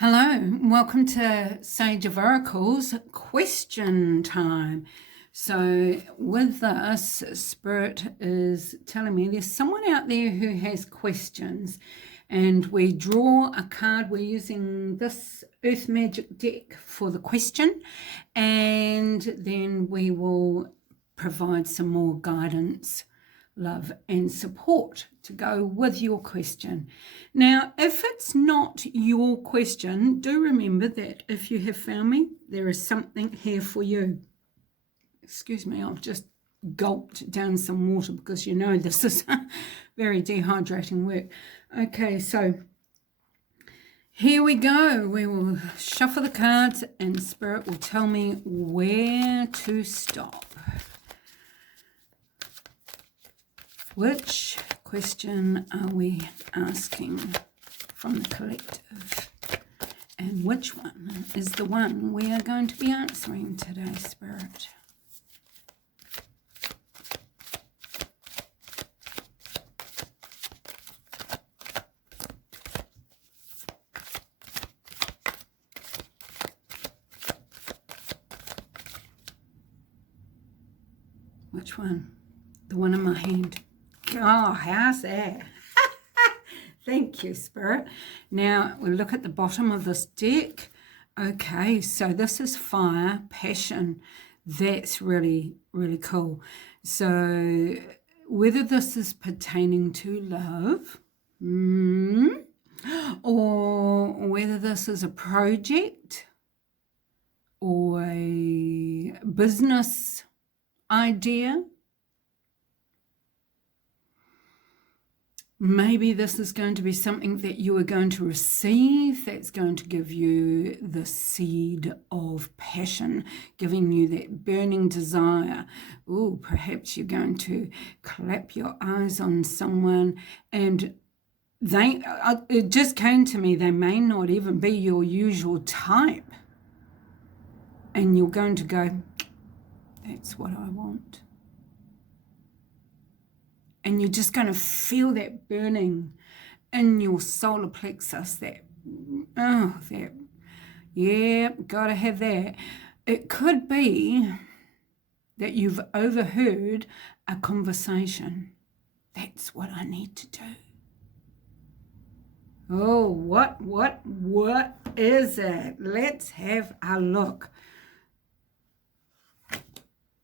Hello, welcome to Sage of Oracles question time. So with this, Spirit is telling me there's someone out there who has questions, and we draw a card. We're using this Earth Magic deck for the question, and then we will provide some more guidance, love and support to go with your question. Now, if it's not your question, do remember that if you have found me, there is something here for you. Excuse me, I've just gulped down some water because you know this is very dehydrating work. Okay, so here we go. We will shuffle the cards and Spirit will tell me where to stop. Which question are we asking from the collective? And which one is the one we are going to be answering today, Spirit? Which one? The one in my hand. Oh, how's that? Thank you, Spirit. Now, we'll look at the bottom of this deck. Okay, so this is fire, passion. That's really, really cool. So, whether this is pertaining to love, or whether this is a project or a business idea, maybe this is going to be something that you are going to receive that's going to give you the seed of passion, giving you that burning desire. Oh, perhaps you're going to clap your eyes on someone and it just came to me, they may not even be your usual type. And you're going to go, that's what I want. And you're just going to feel that burning in your solar plexus, yeah, gotta have that. It could be that you've overheard a conversation. That's what I need to do. Oh, what is it? Let's have a look.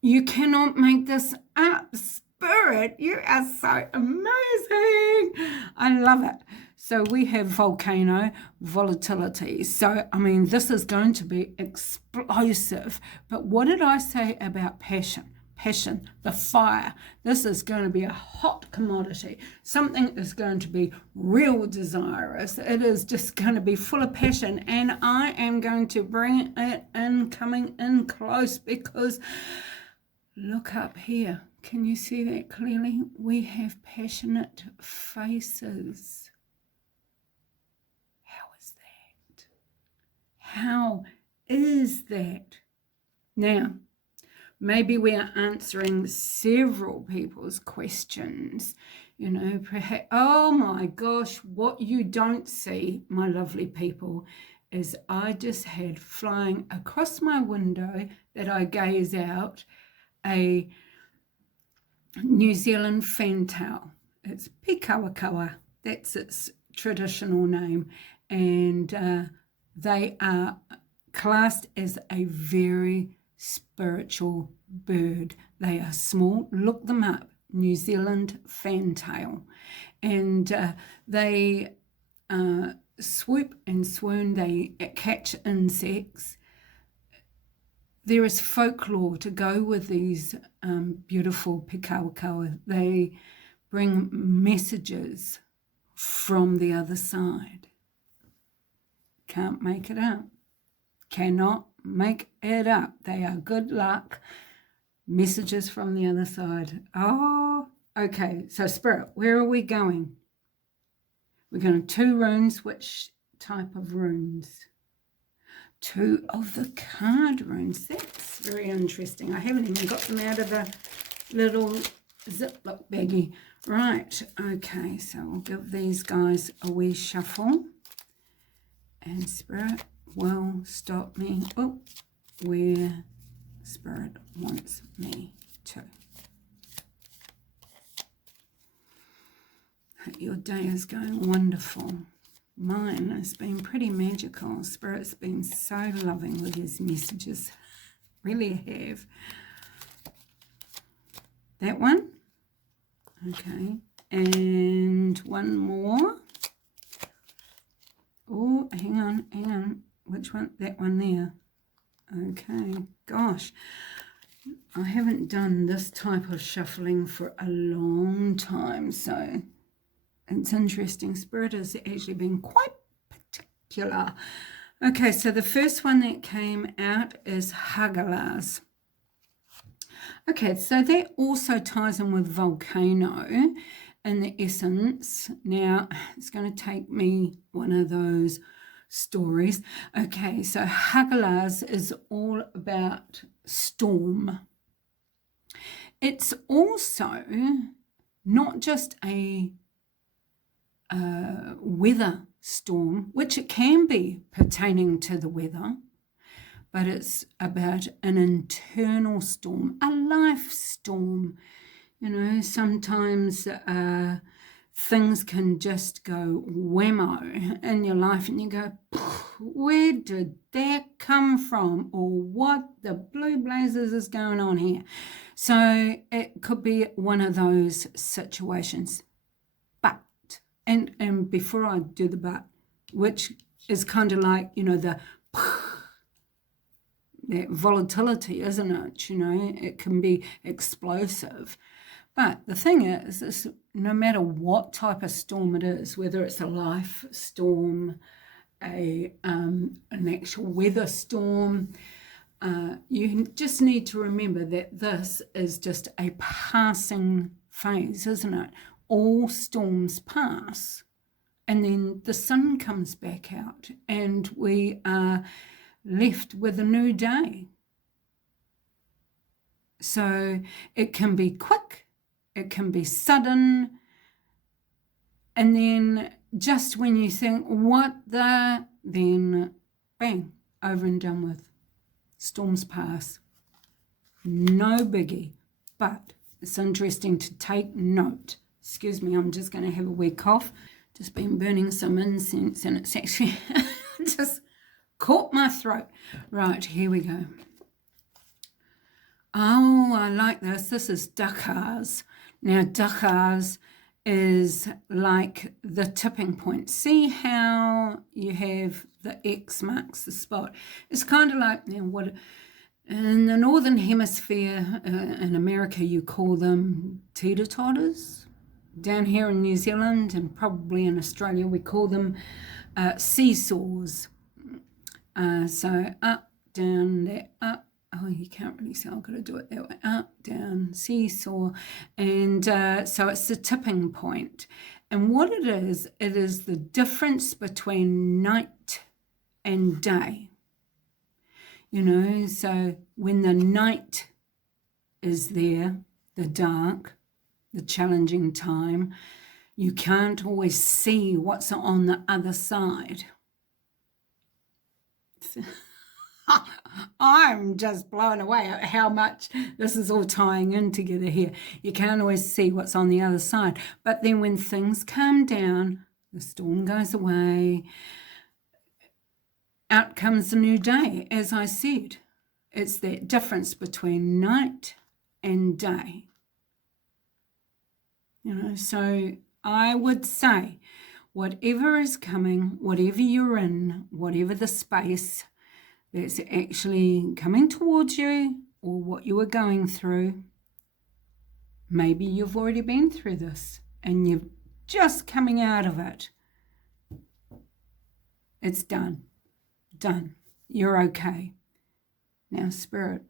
You cannot make this up, Spirit. You are so amazing. I love it. So we have volcano, volatility. So, I mean, this is going to be explosive. But what did I say about passion? Passion, the fire. This is going to be a hot commodity. Something is going to be real desirous. It is just going to be full of passion. And I am going to bring it in, coming in close, because look up here. Can you see that clearly? We have passionate faces. How is that? How is that? Now, maybe we are answering several people's questions. You know, perhaps, oh my gosh, what you don't see, my lovely people, is I just had flying across my window that I gaze out a New Zealand fantail. It's pikawakawa. That's its traditional name. And they are classed as a very spiritual bird. They are small. Look them up. New Zealand fantail. And they swoop and swoon. They catch insects. There is folklore to go with these beautiful pikawakawa. They bring messages from the other side. Can't make it up. Cannot make it up. They are good luck. Messages from the other side. Oh, okay. So Spirit, where are we going? We're going to 2 runes. Which type of runes? 2 of the card runes. That's very interesting. I haven't even got them out of the little Ziploc baggie. Right, okay, so we'll give these guys a wee shuffle. And Spirit will stop me where Spirit wants me to. Your day is going wonderful. Mine has been pretty magical. Spirit's been so loving with his messages. Really have. That one. Okay. And one more. Oh, hang on. Which one? That one there. Okay. Gosh. I haven't done this type of shuffling for a long time, so it's interesting. Spirit has actually been quite particular. Okay, so the first one that came out is Hagalaz. Okay, so that also ties in with volcano in the essence. Now, it's going to take me one of those stories. Okay, so Hagalaz is all about storm. It's also not just a weather storm, which it can be pertaining to the weather, but it's about an internal storm, a life storm. You know, sometimes things can just go whammo in your life and you go, where did that come from? Or what the blue blazes is going on here? So it could be one of those situations. But, and before I do the but, which is kind of like, you know, that volatility, isn't it? You know, it can be explosive. But the thing is no matter what type of storm it is, whether it's a life storm, an actual weather storm, you just need to remember that this is just a passing phase, isn't it? All storms pass, and then the sun comes back out, and we are left with a new day. So it can be quick, it can be sudden, and then just when you think, what the, then bang, over and done with. Storms pass. No biggie, but it's interesting to take note. Excuse me, I'm just going to have a wee cough. Just been burning some incense and it's actually just caught my throat. Right, here we go. Oh, I like this. This is Dakars. Now, Dakars is like the tipping point. See how you have the X marks the spot? It's kind of like, you know, what in the Northern Hemisphere, in America, you call them teeter-totters. Down here in New Zealand and probably in Australia, we call them seesaws. So up, down, there, up. Oh, you can't really see. I've got to do it that way. Up, down, seesaw. And so it's the tipping point. And what it is the difference between night and day. You know, so when the night is there, the dark, the challenging time, you can't always see what's on the other side. I'm just blown away at how much this is all tying in together here. You can't always see what's on the other side. But then when things calm down, the storm goes away, out comes a new day. As I said, it's that difference between night and day. You know, so I would say whatever is coming, whatever you're in, whatever the space that's actually coming towards you or what you are going through, maybe you've already been through this and you're just coming out of it. It's done. Done. You're okay. Now, Spirit,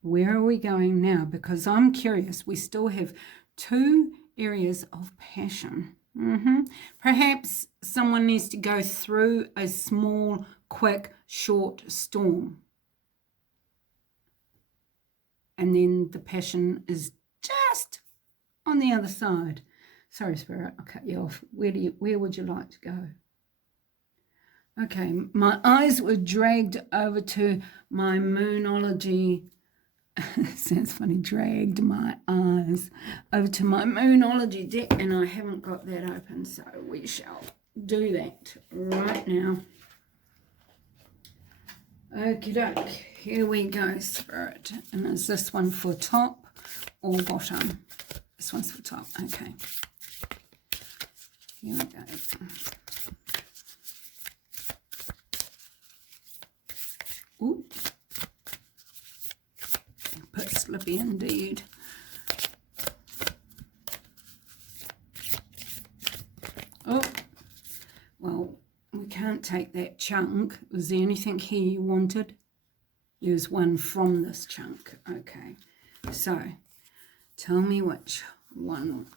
where are we going now? Because I'm curious. We still have 2 areas of passion. Perhaps someone needs to go through a small, quick, short storm. And then the passion is just on the other side. Sorry, Spirit, I'll cut you off. Where would you like to go? Okay, my eyes were dragged over to my moonology. Sounds funny, dragged my eyes over to my moonology deck, and I haven't got that open, so we shall do that right now. Okie doke, here we go, Spirit. And is this one for top or bottom? This one's for top, okay. Here we go. Ooh. Bit slippy indeed. Oh, well, we can't take that chunk. Was there anything here you wanted? There's one from this chunk. Okay, so tell me which one.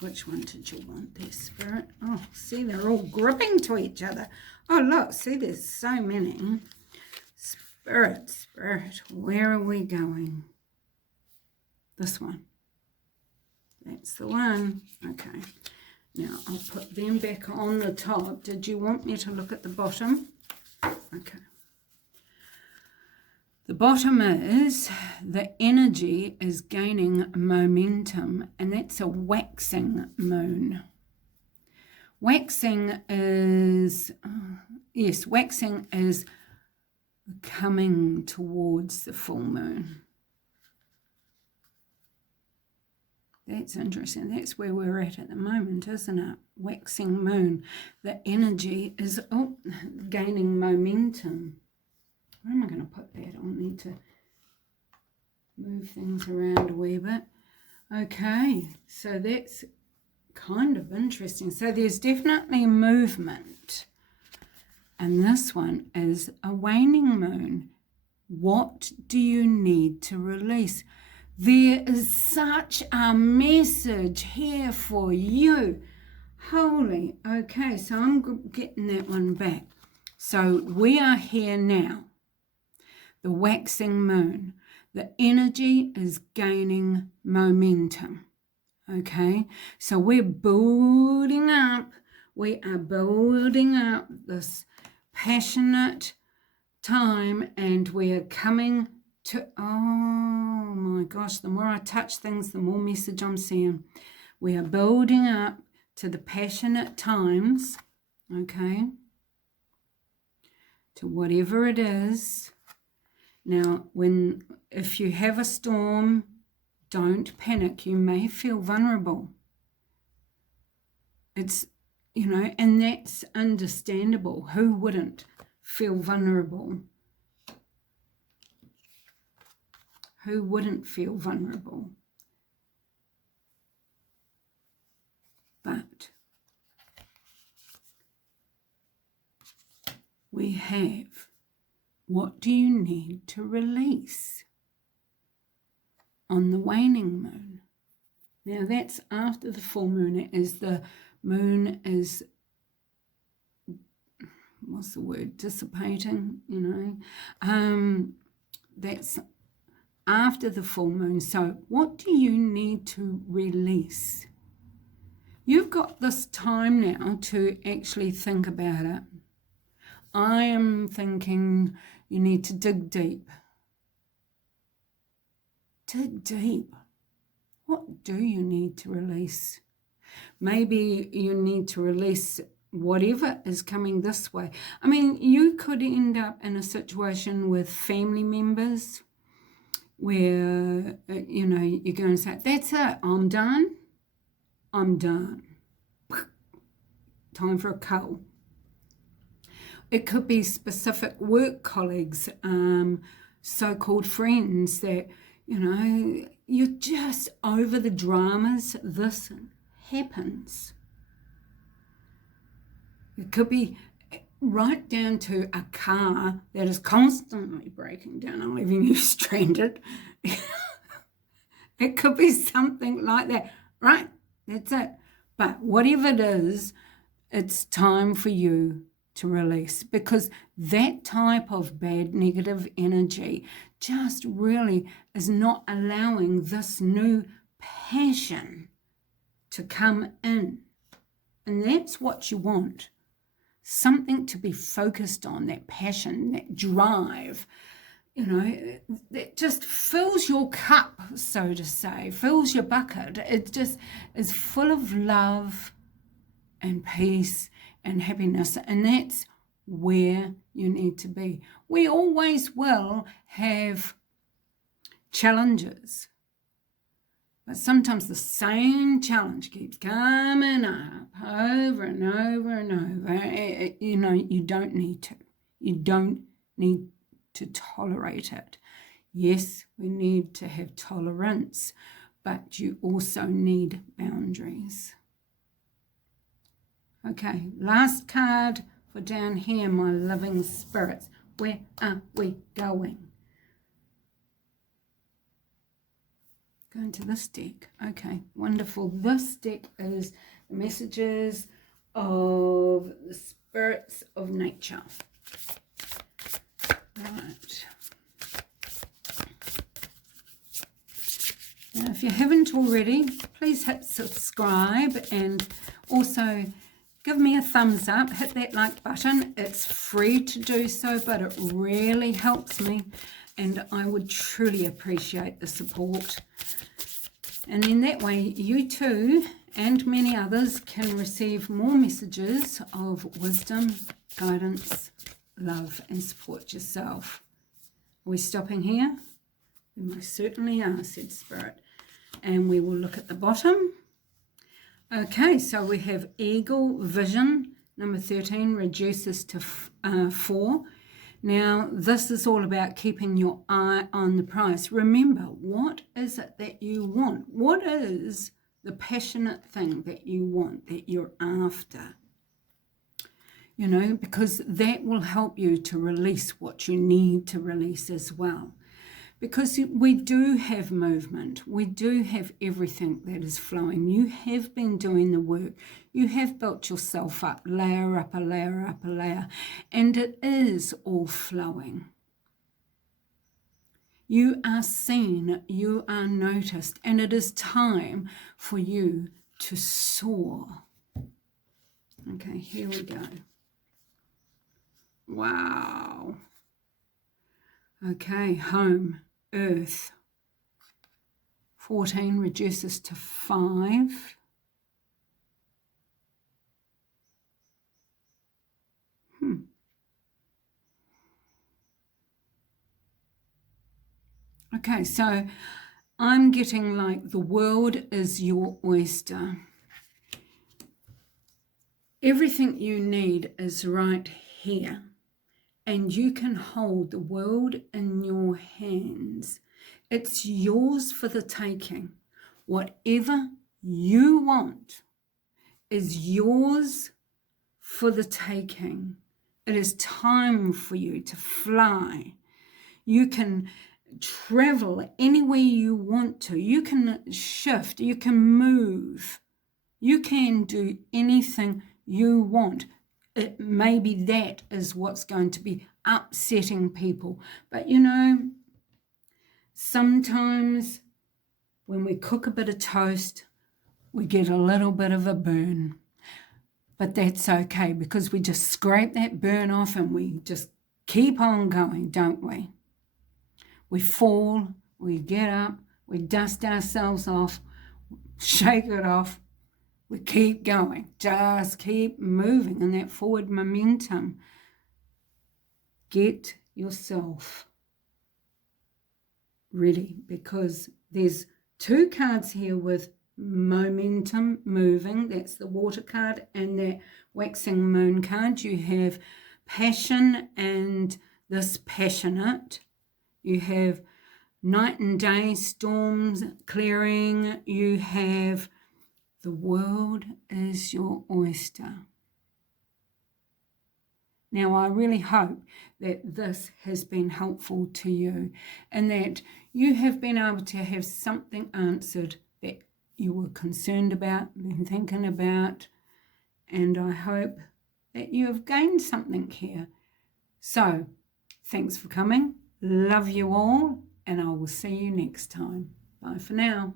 Which one did you want there, Spirit? Oh, see, they're all gripping to each other. Oh, look, see, there's so many. Spirit, Spirit, where are we going? This one. That's the one. Okay. Now, I'll put them back on the top. Did you want me to look at the bottom? Okay. The bottom is the energy is gaining momentum, and that's a waxing moon. Waxing is, waxing is coming towards the full moon. That's interesting. That's where we're at the moment, isn't it? Waxing moon. The energy is gaining momentum. Where am I going to put that? I'll need to move things around a wee bit. Okay, so that's kind of interesting. So there's definitely movement. And this one is a waning moon. What do you need to release? There is such a message here for you. Holy, okay, so I'm getting that one back. So we are here now. The waxing moon. The energy is gaining momentum. Okay, so we're building up. We are building up this passionate time, and we are coming to, oh my gosh, the more I touch things, the more message I'm seeing. We are building up to the passionate times, okay, to whatever it is. Now, if you have a storm, don't panic. You may feel vulnerable. It's, and that's understandable. Who wouldn't feel vulnerable? Who wouldn't feel vulnerable? But we have, what do you need to release on the waning moon? Now that's after the full moon. As the moon is, what's the word, dissipating, that's after the full moon. So what do you need to release? You've got this time now to actually think about it. I am thinking you need to dig deep. Dig deep. What do you need to release? Maybe you need to release whatever is coming this way. I mean, you could end up in a situation with family members where, you go and say, that's it, I'm done. Time for a cull. It could be specific work colleagues, so-called friends that, you're just over the dramas. This happens. It could be right down to a car that is constantly breaking down and leaving you stranded. It could be something like that. Right, that's it. But whatever it is, it's time for you to release, because that type of bad negative energy just really is not allowing this new passion to come in. And that's what you want. Something to be focused on, that passion, that drive, that just fills your cup, so to say, fills your bucket. It just is full of love and peace and happiness. And that's where you need to be. We always will have challenges, but sometimes the same challenge keeps coming up over and over and over. You don't need to. You don't need to tolerate it. Yes, we need to have tolerance, but you also need boundaries. Okay, last card for down here, my living spirits. Where are we going? Going to this deck. Okay, wonderful. This deck is the messages of the spirits of nature. Right. Now, if you haven't already, please hit subscribe and also give me a thumbs up. Hit that like button. It's free to do so, but it really helps me, and I would truly appreciate the support. And then that way you too and many others can receive more messages of wisdom, guidance, love, and support yourself. Are we stopping here? We most certainly are, said Spirit. And we will look at the bottom. Okay, so we have Eagle Vision, number 13, reduces to 4. Now, this is all about keeping your eye on the prize. Remember, what is it that you want? What is the passionate thing that you want, that you're after? Because that will help you to release what you need to release as well. Because we do have movement. We do have everything that is flowing. You have been doing the work. You have built yourself up, layer up a layer up a layer. And it is all flowing. You are seen. You are noticed. And it is time for you to soar. Okay, here we go. Wow. Okay, home, earth. 14 reduces to 5. Okay, so I'm getting like the world is your oyster. Everything you need is right here. And you can hold the world in your hands. It's yours for the taking. Whatever you want is yours for the taking. It is time for you to fly. You can travel anywhere you want to. You can shift. You can move. You can do anything you want. Maybe that is what's going to be upsetting people. But sometimes when we cook a bit of toast, we get a little bit of a burn. But that's okay, because we just scrape that burn off and we just keep on going, don't we? We fall, we get up, we dust ourselves off, shake it off. We keep going, just keep moving in that forward momentum. Get yourself ready, because there's 2 cards here with momentum, moving. That's the water card, and that waxing moon card. You have passion and this passionate. You have night and day, storms clearing. You have the world is your oyster. Now, I really hope that this has been helpful to you and that you have been able to have something answered that you were concerned about, been thinking about, and I hope that you have gained something here. So, thanks for coming. Love you all, and I will see you next time. Bye for now.